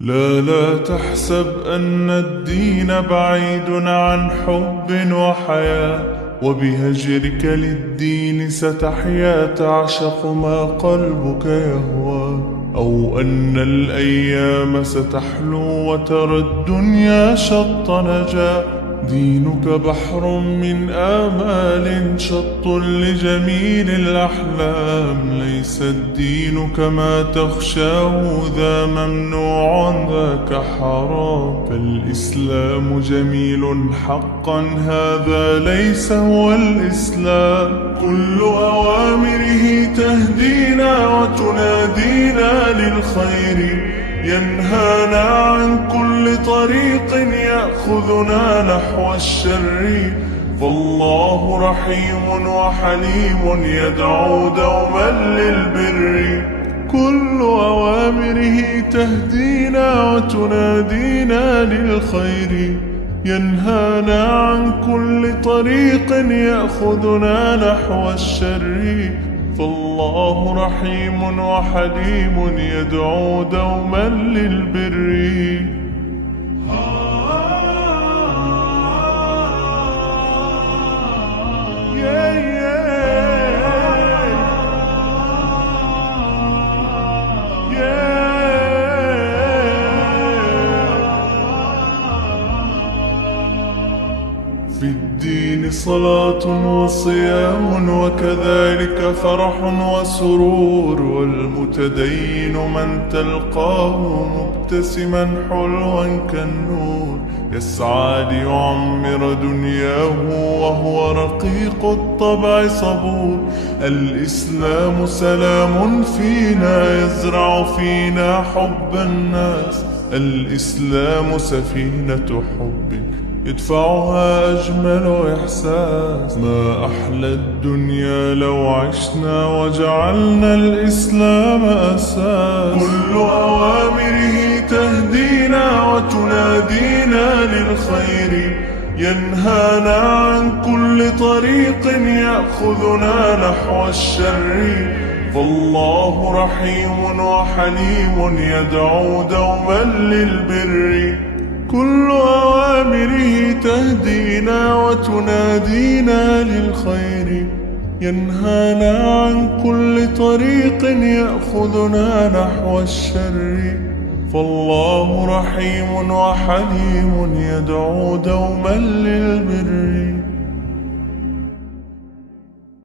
لا لا تحسب أن الدين بعيد عن حب وحياة، وبهجرك للدين ستحيا تعشق ما قلبك يهوى، أو أن الأيام ستحلو وترى الدنيا شط نجاة. دينك بحر من آمال شط لجميل الأحلام، ليس الدين كما تخشاه ذا ممنوع ذاك حرام. فالإسلام جميل حقا هذا ليس هو الإسلام، كل أوامره تهدينا وتنادينا للخير، ينهانا عن كل طريق يأخذنا نحو الشر. فالله رحيم وحليم يدعو دوما للبر، كل أوامره تهدينا وتنادينا للخير، ينهانا عن كل طريق يأخذنا نحو الشر. فالله رحيم وحليم يدعو دوما للبر. في الدين صلاة وصيام وكذلك فرح وسرور، والمتدين من تلقاه مبتسما حلوا كالنور، يسعى ليعمر دنياه وهو رقيق الطبع صبور. الإسلام سلام فينا يزرع فينا حب الناس، الإسلام سفينة حب يدفعها أجمل إحساس. ما أحلى الدنيا لو عشنا وجعلنا الإسلام أساس، كل أوامره تهدينا وتنادينا للخير، ينهانا عن كل طريق يأخذنا نحو الشر. فالله رحيم وحليم يدعو دوما للبر، كل أوامره تهدينا وتنادينا للخير، ينهانا عن كل طريق يأخذنا نحو الشر. فالله رحيم وحليم يدعو دوما للبر.